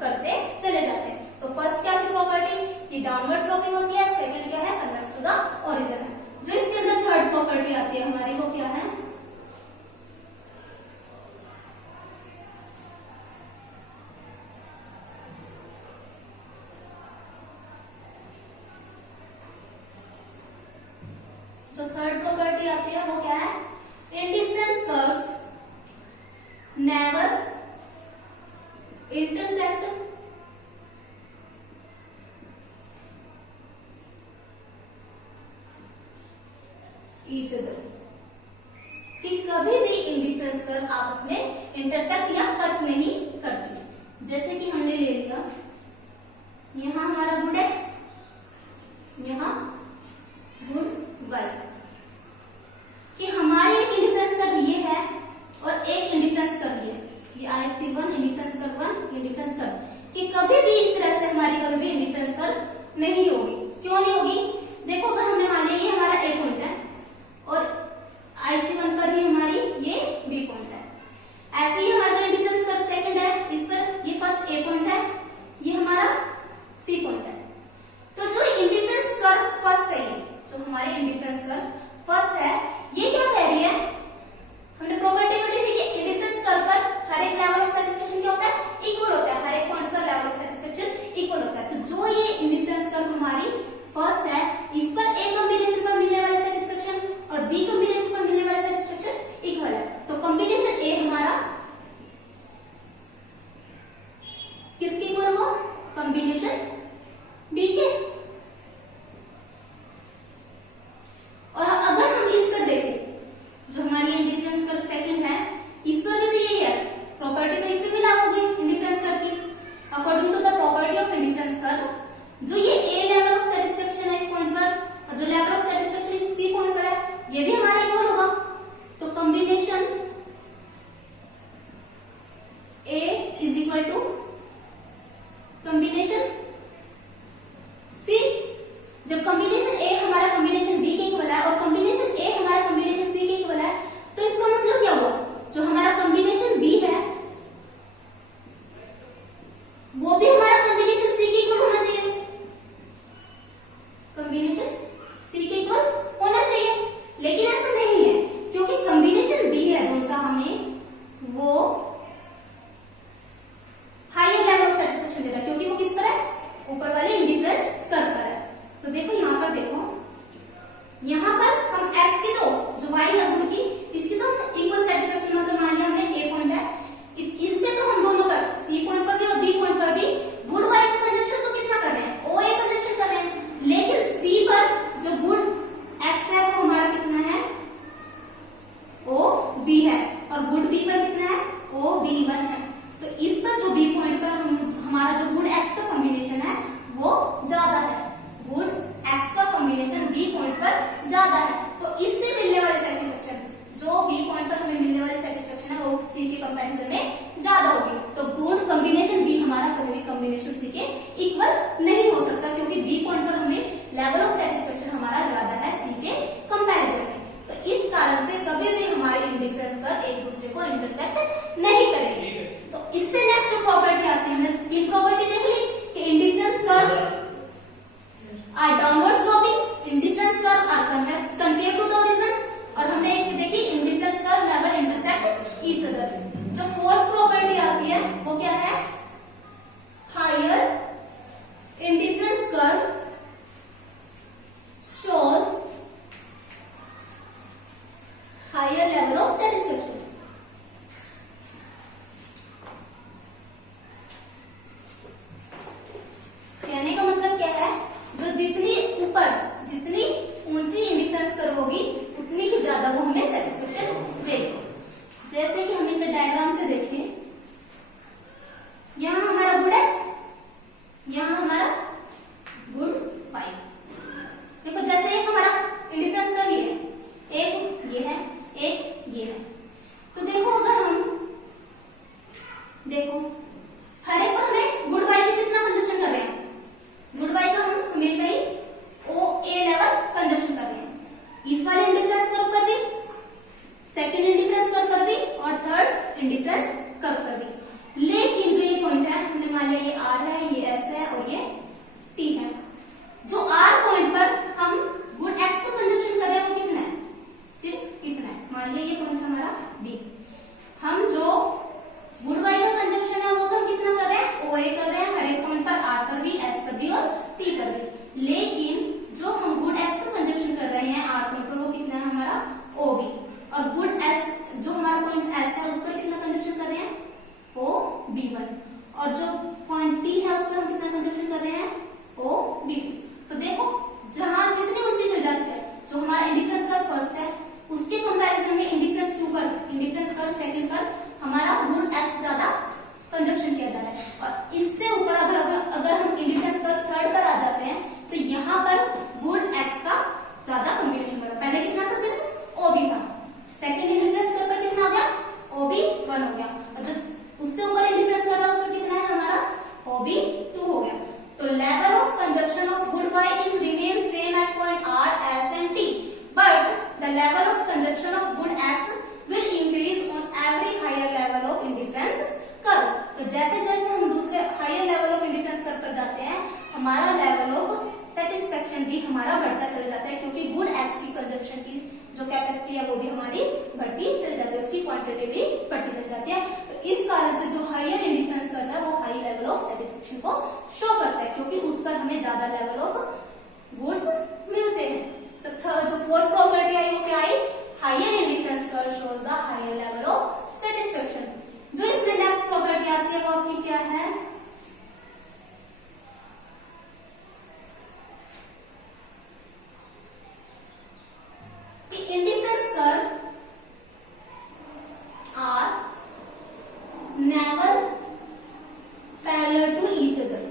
करते चले जाते हैं। तो फर्स्ट क्या थी प्रॉपर्टी, कि डाउनवर्ड स्लोपिंग होती है। सेकंड क्या है, कन्वेक्स टू द ओरिजिन है। जो इसके अंदर थर्ड प्रॉपर्टी आती है हमारी, वो क्या है, जो थर्ड प्रॉपर्टी आती है वो क्या है, indifference curves never intersect each other, कि कभी भी इंडिफरेंस कर्व आपस में इंटरसेक्ट या कट नहीं करती। जैसे कि हमने ले लिया यहां हमारा गुड एक्स, यहां गुड वाई, कि हमारी एक इंडिफरेंस कर्व ये है और एक इंडिफरेंस कर्व ये IC1 indifference curve 1 indifference curve, कि कभी भी इस तरह से हमारी कभी भी इंडिफरेंस कर्व नहीं होगी। क्यों नहीं होगी, देखो अगर हमने मान लिया ये हमारा ए पॉइंट है और IC1 पर ही हमारी ये बी पॉइंट है, ऐसे ही हमारा जो इंडिफरेंस कर्व सेकंड है इस पर ये फर्स्ट ए पॉइंट है, ये हमारा सी पॉइंट है। तो जो इंडिफरेंस कर्व फर्स्ट है, ये जो हमारी इंडिफरेंस कर्व फर्स्ट है, ये क्या कह रही है, हमने प्रॉपर्टी पढ़ी थी कि इंडिफरेंस कर्व पर हर एक लेवल ऑफ सैटिस्फैक्शन क्या होता है, इक्वल होता है, हर एक पॉइंट्स पर लेवल ऑफ सैटिस्फैक्शन इक्वल होता है। तो जो ये इंडिफरेंस कर्व हमारी फर्स्ट है, इस पर ए कॉम्बिनेशन पर मिलने वाली सैटिस्फैक्शन और बी कॉम्बिनेशन पर मिलने वाली सैटिस्फैक्शन इक्वल है। तो कॉम्बिनेशन ए हमारा किसके इक्वल हो, कॉम्बिनेशन बी के। और अगर हम इस पर देखें, जो हमारी इंडिफरेंस कर्व सेकंड है, इस पर भी तो यही है, प्रॉपर्टी तो इसमें भी लागू होगी इंडिफरेंस कर्व की। According to the property of indifference curve, जो ये ए लेवल ऑफ सैटिस्फैक्शन है इस पॉइंट पर और जो लेवल ऑफ सैटिस्फैक्शन इस सी पॉइंट पर है, ये भी हमारा इक्वल होगा। तो combination A is equal to combination C. जब कॉम्बिनेशन ए हमारा कॉम्बिनेशन बी के इक्वल है और कॉम्बिनेशन ए हमारा कॉम्बिनेशन सी के इक्वल है, तो इसका मतलब क्या हुआ, जो हमारा कॉम्बिनेशन बी है वो भी हमारा कॉम्बिनेशन सी के इक्वल होना चाहिए, कॉम्बिनेशन सी के इक्वल होना चाहिए। लेकिन ऐसा नहीं है, क्योंकि कॉम्बिनेशन बी है जो सा हमें वो हायर लेवल ऑफ सैटिस्फैक्शन दे रहा है, क्योंकि वो किस पर है, ऊपर वाले इंडिफरेंस कर्व पर है। तो देखो यहां पर, देखो यहां पर हम x की तो जो y है गुड की, इसकी तो इक्वल सैटिस्फैक्शन, मतलब मान लिया हमने a पॉइंट है, इन पे तो हम दोनों का c पॉइंट पर भी और b पॉइंट पर भी गुड y का कंजप्शन तो कितना कर रहे हैं, OA कंजप्शन कर रहे हैं। लेकिन c पर जो गुड x है वो हमारा कितना है, OB है, और गुड b पर कितना है, OB1 है। तो इस पर जो b पॉइंट पर हमारा जो गुड x का कॉम्बिनेशन है वो ज्यादा है, गुड x का कॉम्बिनेशन b पॉइंट पर ज्यादा है। तो इससे मिलने वाली सैटिस्फैक्शन, जो b पॉइंट पर हमें मिलने वाली सैटिस्फैक्शन है वो c के कंपैरिजन में ज्यादा होगी। तो गुड कॉम्बिनेशन b हमारा कभी भी कॉम्बिनेशन c के इक्वल नहीं हो सकता, क्योंकि b पॉइंट पर हमें लेवल ऑफ सैटिस्फैक्शन हमारा ज्यादा है c के कंपैरिजन में। तो इस कारण से कभी भी हमारी इंडिफरेंस कर्व एक दूसरे को इंटरसेक्ट नहीं करेंगे। तो इससे नेक्स्ट जो प्रॉपर्टी आती है, हमने तीन प्रॉपर्टी देख ली कि indifference curve are downward sloping, indifference curve are convex compare to the origin, और हमने एक देखी indifference curve never intersect each other. जो फोर्थ प्रॉपर्टी आती है वो क्या है, higher indifference curve shows higher level of satisfaction. कहने का मतलब क्या है, जो जितनी ऊपर, जितनी ऊंची इंडिफरेंस कर्व होगी उतनी ही ज्यादा वो हमें सैटिस्फैक्शन देगी। जैसे कि हम इसे डायग्राम से देखें, यहां हमारा गुड एक्स, यहां हमारा गुड वाई। देखो जैसे एक हमारा इंडिफरेंस कर्व ये है, एक ये है, एक ये है। तो देखो अगर हम देखो हर एक पर हमें गुड वाई की कितना कंजप्शन कर रहे हैं, गुड वाई का हम हमेशा ही OA लेवल कंजप्शन कर रहे हैं। इस वाले इंडिफरेंस कर्व पर भी, सेकंड इंडिफरेंस कर्व पर भी और थर्ड इंडिफरेंस कर्व पर भी। लेकिन जो ये पॉइंट है, हमने मान लिया ये R है, ये S है और ये T है। जो R पॉइंट पर हम गुड X का कंजप्शन कर रहे हैं वो कितना है, सिर्फ इतना है। मान लिया ये पॉइंट हमारा D। हम जो गुड वाई का कंजप्शन है वो तो हम कितना कर रहे हैं, OA कर रहे हैं, हर एक पॉइंट पर R पर भी, S पर भी और T पर भी। लेकिन जो हम गुड X का कंजप्शन कर रहे हैं R पॉइंट पर वो हो गया। तो level of consumption of good Y is remain same at point R, S and T, but the level of consumption of good X will increase on every higher level of indifference curve. तो जैसे जैसे हम दूसरे higher level of indifference curve पर जाते हैं, हमारा level of satisfaction भी हमारा बढ़ता चला जाता है, क्योंकि गुड एक्स की कंजप्शन की जो कैपेसिटी है वो भी हमारी बढ़ती चली जाती है, उसकी क्वांटिटी भी बढ़ती चली जाती है। तो इस कारण से जो हायर इंडिफरेंस कर्व है वो हाई लेवल ऑफ सेटिस्फेक्शन को शो करता है, क्योंकि उस पर हमें ज्यादा लेवल ऑफ गुड्स मिलते हैं। तो जो फोर्थ प्रॉपर्टी आई वो क्या आई, higher indifference curve shows the higher level of satisfaction. जो इसमें नेक्स्ट प्रॉपर्टी आती है वो आपकी क्या है, कि indifference curve are never parallel to each other.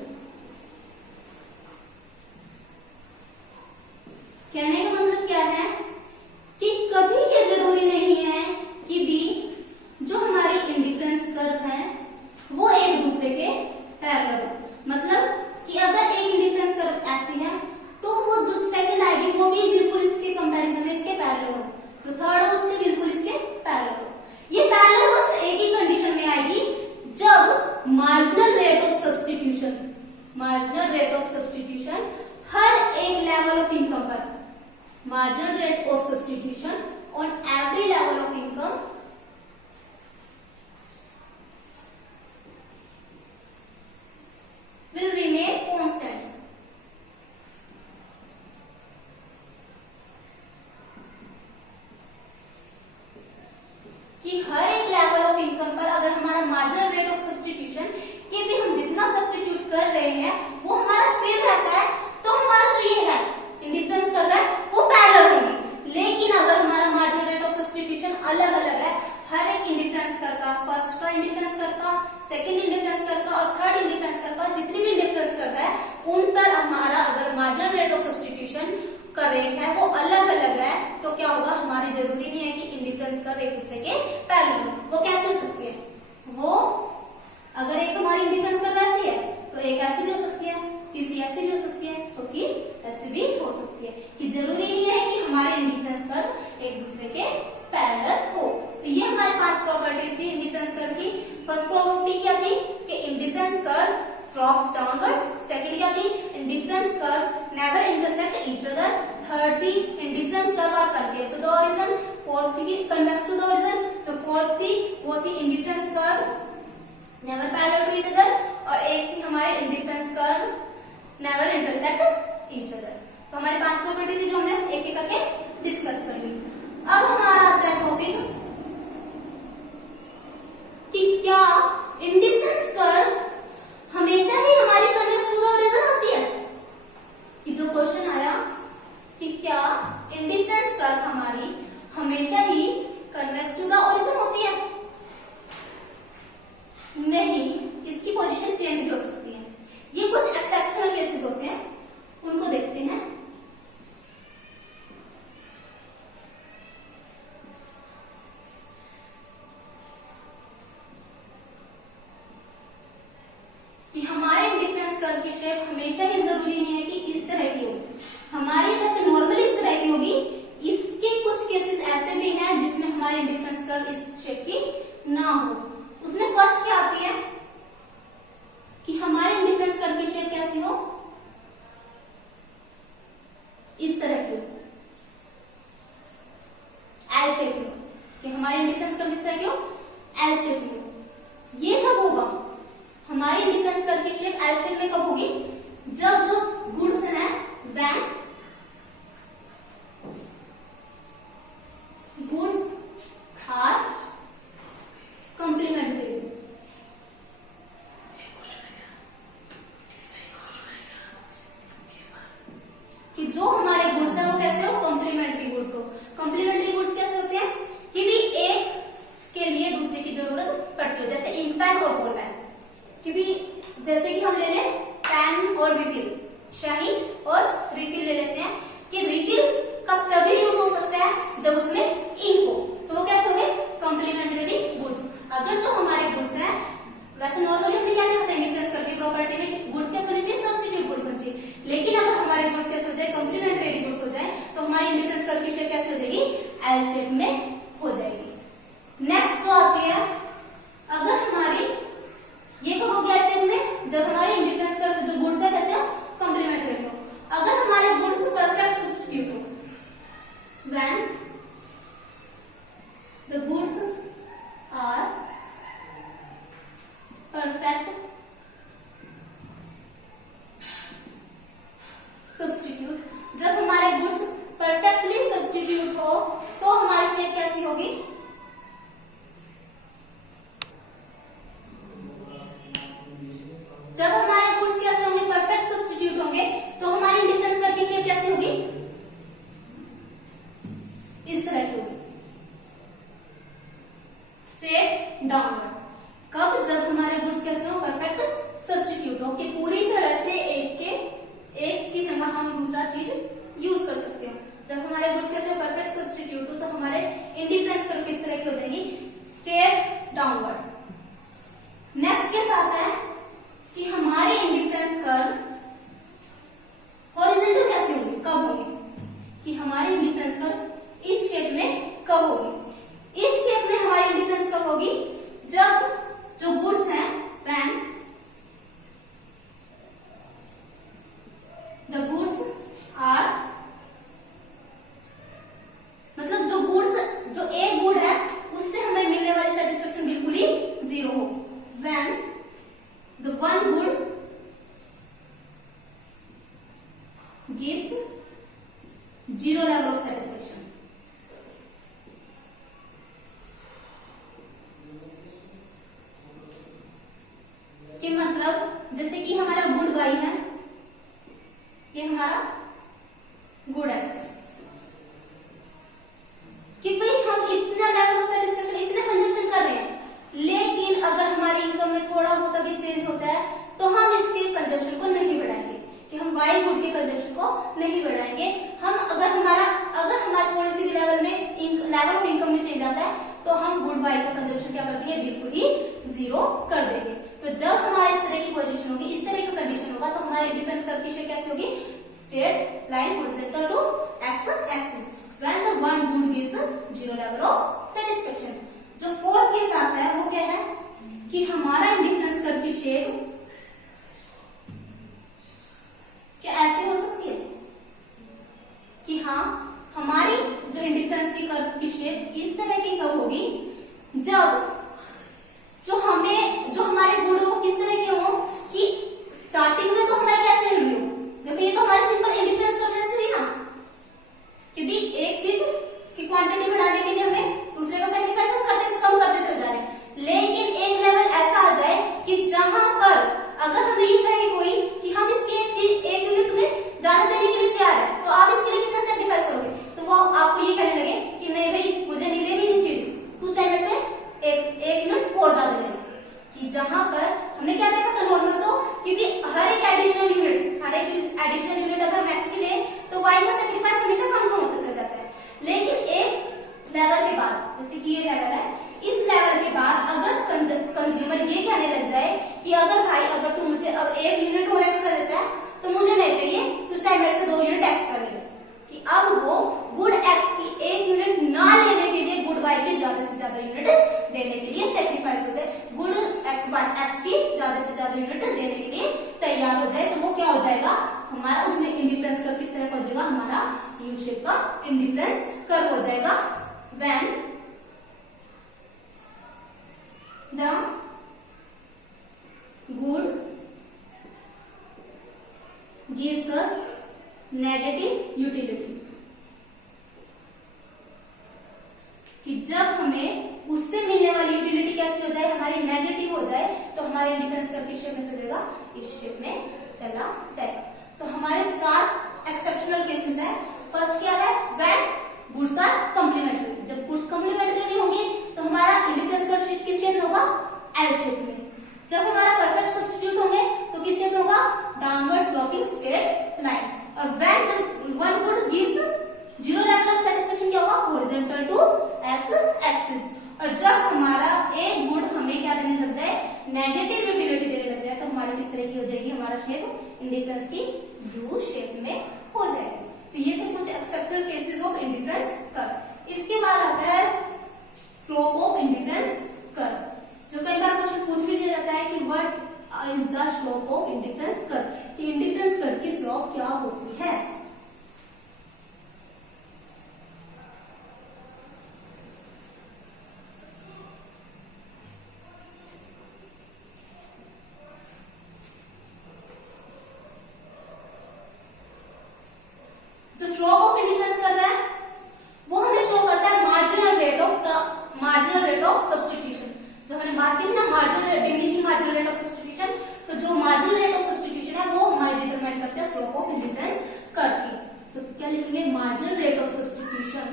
कहने का मतलब क्या है कि कभी ये जरूरी नहीं है कि भी जो हमारी इंडिफरेंस कर्व है वो एक दूसरे के पैरेलल हो। मतलब कि अगर एक इंडिफरेंस कर्व ऐसी है तो वो जो सेकंड आएगी वो भी बिल्कुल इसके कंपैरिजन में इसके पैरेलल हो, तो थर्ड है उसके बिल्कुल इसके पैरेलल हो। ये पैरेलल बस एक ही कंडीशन में आएगी, जब मार्जिनल रेट ऑफ सब्स्टिट्यूशन हर एक लेवल ऑफ इनकम पर, marginal rate of substitution on every level of income will remain constant। कि हर एक लेवल ऑफ इनकम पर अगर हमारा मार्जिनल रेट ऑफ सब्स्टिट्यूशन के भी हम जितना सब्स्टिट्यूट कर रहे हैं वो हमारा सेम रहता है, तो हमारा जो ये है इंडिफरेंस कर रहा है वो पैरेलल होगी। लेकिन अगर हमारा मार्जिनल रेट ऑफ सब्स्टिट्यूशन अलग अलग है, हर एक इंडिफरेंस कर का, फर्स्ट का इंडिफरेंस कर का, सेकंड इंडिफरेंस कर का और थर्ड इंडिफरेंस कर का, जितनी भी इंडिफरेंस कर रहा है उन पर हमारा अगर मार्जिनल रेट ऑफ सब्स्टिट्यूशन का रेट है वो अलग अलग है, तो क्या होगा, हमारी जरूरी नहीं है कि इंडिफरेंस कर एक दूसरे के पैरेलल हो। वो कैसे हो सकती है, वो अगर एक हमारी इंडिफरेंस कर ऐसी है तो एक ऐसी भी हो सकती है, तीसरी ऐसी भी हो सकती है, चौथी ऐसी भी हो सकती है, कि जरूरी नहीं है कि हमारे इंडिफरेंस कर्व एक दूसरे के पैरेलल हो। तो ये हमारे 5 प्रॉपर्टीज थी इंडिफरेंस कर्व की। फर्स्ट प्रॉपर्टी क्या थी कि indifference curve slopes downward. Second क्या थी, indifference curve never intersect each other. Third थी indifference curve are concave to the origin. Fourth थी कन्वेक्स टू द ओरिजिन। जो फोर्थ थी वो थी indifference curve never parallel to each other, और एक थी हमारे indifference curve never intersect each other. तो हमारी 5 प्रॉपर्टी थी जो हमने एक एक करके डिस्कस कर ली। अब हमारा आता है टॉपिक कि क्या इंडिफरेंस कर्व हमेशा ही हमारी कन्वेक्स टू द ओरिजिन होती है। कि जो क्वेश्चन आया कि क्या इंडिफरेंस कर्व हमारी हमेशा ही कन्वेक्स टू द ओरिजिन होती है, नहीं, इसकी पोजीशन चेंज भी हो सकती है। ये कुछ एक्सेप्शनल केसेस होते हैं, उनको देखते हैं। कि हमारे इंडिफरेंस कर्व की शेप हमेशा ही जरूरी नहीं है कि इस तरह की हो, हमारी वैसे नॉर्मली इस तरह की होगी। इसके कुछ केसेस ऐसे भी हैं जिसमें हमारे इंडिफरेंस कर्व इस शेप की ना हो। उसमें फर्स्ट क्या आती है कि हमारे इंडिफरेंस कर्व की शेप कैसी हो, इस तरह की हो, एल शेप में, कि हमारे इंडिफरेंस कर्व इस तरह की हो, एल शेप में हो। ये कब होगा, हमारी इंडिफरेंस कर्व की शेप एल शेप में कब होगी, जब जो गुड्स है वैन गुड्स आर कंप्लीमेंट्री। कि जो हमारे गुड्स है वो कैसे हो, कॉम्प्लीमेंट्री गुड्स हो। कॉम्प्लीमेंट्री गुड्स कैसे होते हैं कि भी एक के लिए दूसरे की जरूरत पड़ती हो, जैसे इंक पेन और बॉल पेन। कि भी जैसे कि हम ले लें पेन और रिफिल, शाही और रिफिल ले लेते हैं, कि रिफिल कब तभी यूज हो सकता है जब उसमें इंक हो, तो वो कैसे हो गए, कॉम्प्लीमेंट्री गुड्स। अगर जो हमारे गुड्स हैं, वैसे नॉर्मली हमने क्या देखा था इंडिफरेंस कर्व की प्रॉपर्टी में, गुड्स कैसे डाउनवर्ड। नेक्स्ट केस आता है कि हमारे इंडिफरेंस कर्व हॉरिजॉन्टल कैसे होंगे, कब होंगे, कि हमारी इंडिफरेंस कर्व इस शेप में कब होगी। इस शेप में हमारी इंडिफरेंस कब होगी, जब जो गुड्स हैं व्हेन द गुड्स आर, मतलब जो गुड्स, जो एक गुड है उससे हमें मिलने वाली सेटिस्फेक्शन बिल्कुल ही जीरो हो। When the one good gives zero level of satisfaction। कि मतलब जैसे कि हमारा गुड वाई है, ये हमारा गुड एक्स है, कि भाई हम इतना लेवल ऑफ सेटिस्फेक्शन, इतना कंजम्पशन कर रहे हैं, लेकिन अगर हमारी इनकम में थोड़ा बहुत भी चेंज होता है तो हम इसके कंजम्पशन को नहीं बढ़ाएंगे, कि हम वाई गुड के कंजम्पशन को नहीं बढ़ाएंगे। हम अगर हमारा थोड़ी सी भी लेवल ऑफ इनकम में चेंज आता है तो हम गुड वाई का कंजम्पशन क्या कर देंगे, बिल्कुल ही जीरो कर देंगे। तो जब हमारे इस तरह की पोजीशन होगी, इस तरह का कंडीशन होगा, तो हमारे इंडिफरेंस कर्व की शेप कैसी होगी, straight line horizontal to X axis. When the one good gives zero level of satisfaction. जो फोर्थ केस आता है वो क्या है, कि हमारा इंडिफरेंस कर्व की शेप क्या ऐसे हो सकती है, कि हाँ हमारी जो इंडिफरेंस की कर्व की शेप इस तरह की कब होगी, जब जो हमारे गुड हो किस तरह के हो, कि स्टार्टिंग में तो हमारे कैसे मिली हो, देखो ये तो हमारे सिंपल इंडिफरेंस कर्व जैसे हुई ना, कि भी एक चीज की क्वांटिटी बढ़ाने के लिए हमें दूसरे का सैक्रिफाइस कम करते चल जा रहे हैं, लेकिन एक लेवल ऐसा आ जाए कि जहां पर अगर हम ये कहें कोई कि हम इसकी एक यूनिट में ज्यादा देने के लिए तैयार है, तो आप इसके लिए कितना सैक्रिफाइस करोगे, तो वो आपको ये कहने लगे कि नहीं भाई मुझे नहीं देनी ये चीज, तू चाहे मेरे से एक यूनिट और ज्यादा ले। कि जहां पर हमने क्या देखा था नॉर्मल, तो क्योंकि हर एक एडिशनल यूनिट अगर हम एक्स की ले तो वाई का सैक्रिफाइस हमेशा कम होता चल जाता है, लेकिन एक लेवल के बाद, जैसे कि ये लेवल है, इस लेवल के बाद अगर कंज्यूमर ये कहने लग जाए कि अगर तू मुझे अब एक यूनिट और एक्स्ट्रा देता है तो मुझे नहीं चाहिए, तू चाहे मेरे से 2 यूनिट एक्स्ट्रा ले, कि अब वो गुड एक्स की एक यूनिट ना लेने के लिए गुड वाई के ज्यादा से ज्यादा यूनिट देने के लिए सेक्रीफाइस हो जाए, गुड एक्स की ज्यादा से ज्यादा यूनिट देने के लिए तैयार हो जाए, तो वो क्या हो जाएगा, हमारा उसमें इंडिफरेंस कर्व किस तरह का हो जाएगा, हमारा यू शेप का इंडिफरेंस कर्व हो जाएगा। When the good gives us negative utility, कि जब हमें उससे मिलने वाली यूटिलिटी कैसी हो जाए, हमारी नेगेटिव हो जाए, तो हमारे इंडिफरेंस कर्व किस शेप में चलेगा, इस शेप में चला जाएगा। तो हमारे 4 एक्सेप्शनल केसेस हैं। फर्स्ट क्या है, व्हेन गुड्स आर कंप्लीमेंट्री, जब गुड्स कंप्लीमेंट्री होंगे तो हमारा इंडिफरेंस कर्व किस शेप में होगा, एल शेप में। जब हमारा परफेक्ट सब्स्टिट्यूट होंगे तो किस शेप में होगा, डाउनवर्ड स्लोपिंग स्ट्रेट लाइन। और व्हेन जब one good gives zero level of satisfaction क्या होगा, हॉरिजॉन्टल टू एक्स एक्सिस। और जब हमारा एक गुड हमें क्या देने लग जाए, नेगेटिव यूटिलिटी देने लग जाए, तो हमारी किस तरह की हो जाएगी, हमारा शेप इंडिफरेंस की यू शेप में हो जाएगी। तो ये थे कुछ exceptional cases of indifference curve. इसके बाद आता है स्लोप ऑफ इंडिफरेंस कर्व, जो कई बार क्वेश्चन पूछ भी लिया जाता है कि what is the slope of indifference curve, कि इंडिफरेंस कर्व की स्लोप क्या होती है। जो स्लोप ऑफ इंडिफरेंस कर्व है वो हमें शो करता है मार्जिनल रेट ऑफ सब्स्टिट्यूशन। जो हमने बात की थी ना, diminishing marginal rate of substitution, तो जो मार्जिनल रेट ऑफ सब्स्टिट्यूशन है वो हमारे डिटरमाइन करते हैं स्लोप ऑफ इंडिफरेंस कर्व की। तो क्या लिखेंगे, marginal rate of substitution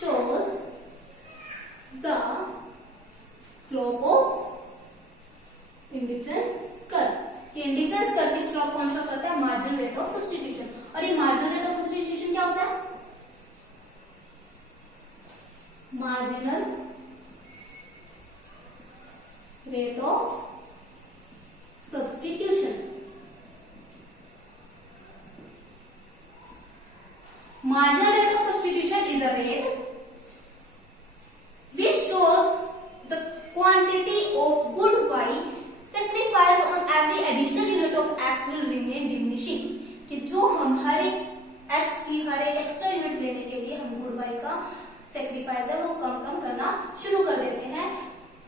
shows the slope of indifference curve. Indifference curve की स्लोप कौन शो करता है, मार्जिनल रेट ऑफ सब्स्टिट्यूशन। और ये मार्जिनल रेट ऑफ सब्स्टिट्यूशन क्या होता है, marginal rate of substitution. Marginal rate of substitution is a rate which shows the quantity of good y sacrificed on every additional unit of x will remain diminishing। कि जो हम हर एक x की हर एक extra unit लेने के लिए हम गुड y का सेक्रीफाइस है वो कम कम करना शुरू कर देते हैं,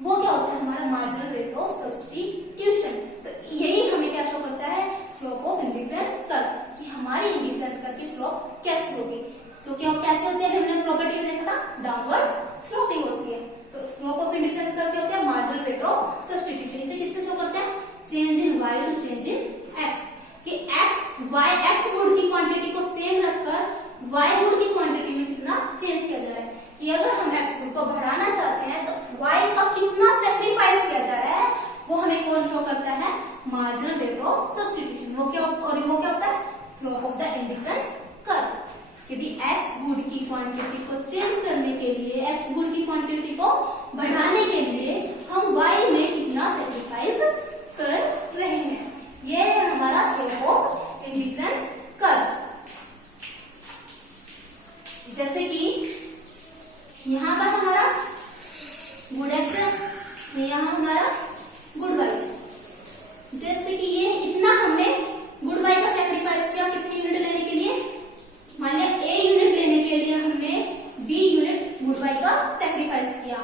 वो क्या होता है हमारा मार्जिनल रेट ऑफ सब्स्टिट्यूशन। तो यही हमें क्या शो करता है, स्लोप ऑफ इंडिफरेंस कर्व, कि हमारी इंडिफरेंस कर्व की स्लोप कैसे होगी, जो कि कैसे होती है अभी हमने प्रॉपर्टी में देखा था, डाउनवर्ड स्लोपिंग होती है। तो स्लोप ऑफ इंडिफरेंस कर्व क्या होता है, मार्जिनल रेट ऑफ सब्स्टिट्यूशन। इसे किससे शो करते हैं, change in y to change in x, कि x गुड की क्वांटिटी को सेम रखकर y गुड की क्वांटिटी में कितना चेंज किया जा रहा है, कि अगर हम x गुड को बढ़ाना चाहते हैं तो y का कितना सेक्रीफाइस किया जा रहा है वो हमें कौन शो करता है, मार्जिनल रेट ऑफ सब्स्टिट्यूशन। वो क्या होता है, slope of the indifference curve, कि भी x गुड की क्वांटिटी को चेंज करने के लिए, x गुड की क्वांटिटी को बढ़ाने के लिए हम y में कितना सेक्रीफाइस कर रहे हैं, ये है हमारा स्लोप ऑफ इंडिफरेंस कर्व। जैसे कि यहाँ पर हमारा गुड x है, यहाँ हमारा गुड y, जैसे कि ये इतना हमने गुड y का सेक्रीफाइस किया कितनी यूनिट लेने के लिए, मान लिया a यूनिट लेने के लिए हमने b यूनिट गुड y का सेक्रीफाइस किया,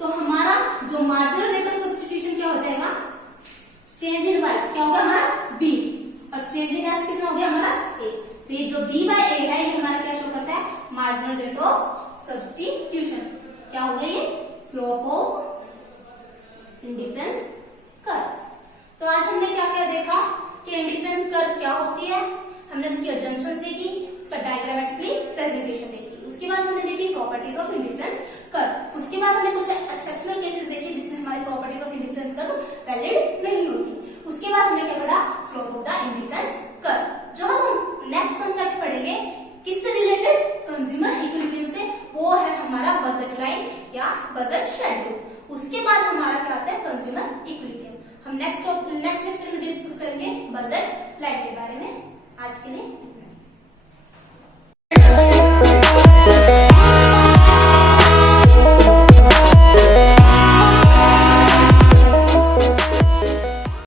तो हमारा जो मार्जिनल रेट ऑफ सब्स्टिट्यूशन क्या हो जाएगा, चेंज इन y क्या होगा हमारा b, और चेंज इन x कितना हो गया हमारा a। तो ये जो b बाय a है ये हमारा क्या शो करता है, मार्जिनल रेट ऑफ सब्स्टिट्यूशन। क्या होगा ये, स्लोप ऑफ इंडिफरेंस कर्व। तो आज हमने क्या क्या देखा कि इंडिफरेंस कर्व क्या होती है, हमने उसकी अजम्पशंस देखी, उसका डायग्रामेटिकली प्रेजेंटेशन देखी, उसके बाद हमने देखी प्रॉपर्टीज ऑफ इंडिफरेंस कर्व, उसके बाद हमने कुछ एक्सेप्शनल केसेस देखे जिसमें हमारी properties of indifference curve valid नहीं होती, उसके बाद हमने क्या पढ़ा, slope of the indifference curve. जो हम नेक्स्ट कंसेप्ट पढ़ेंगे किससे रिलेटेड, कंज्यूमर इक्विलिब्रियम से, वो है हमारा बजट लाइन या बजट शेड्यूल। उसके बाद हमारा क्या आता है, कंज्यूमर इक्विलिब्रियम। हम नेक्स्ट लेक्चर में डिस्कस करेंगे बजट लाइन के बारे में। आज के लिए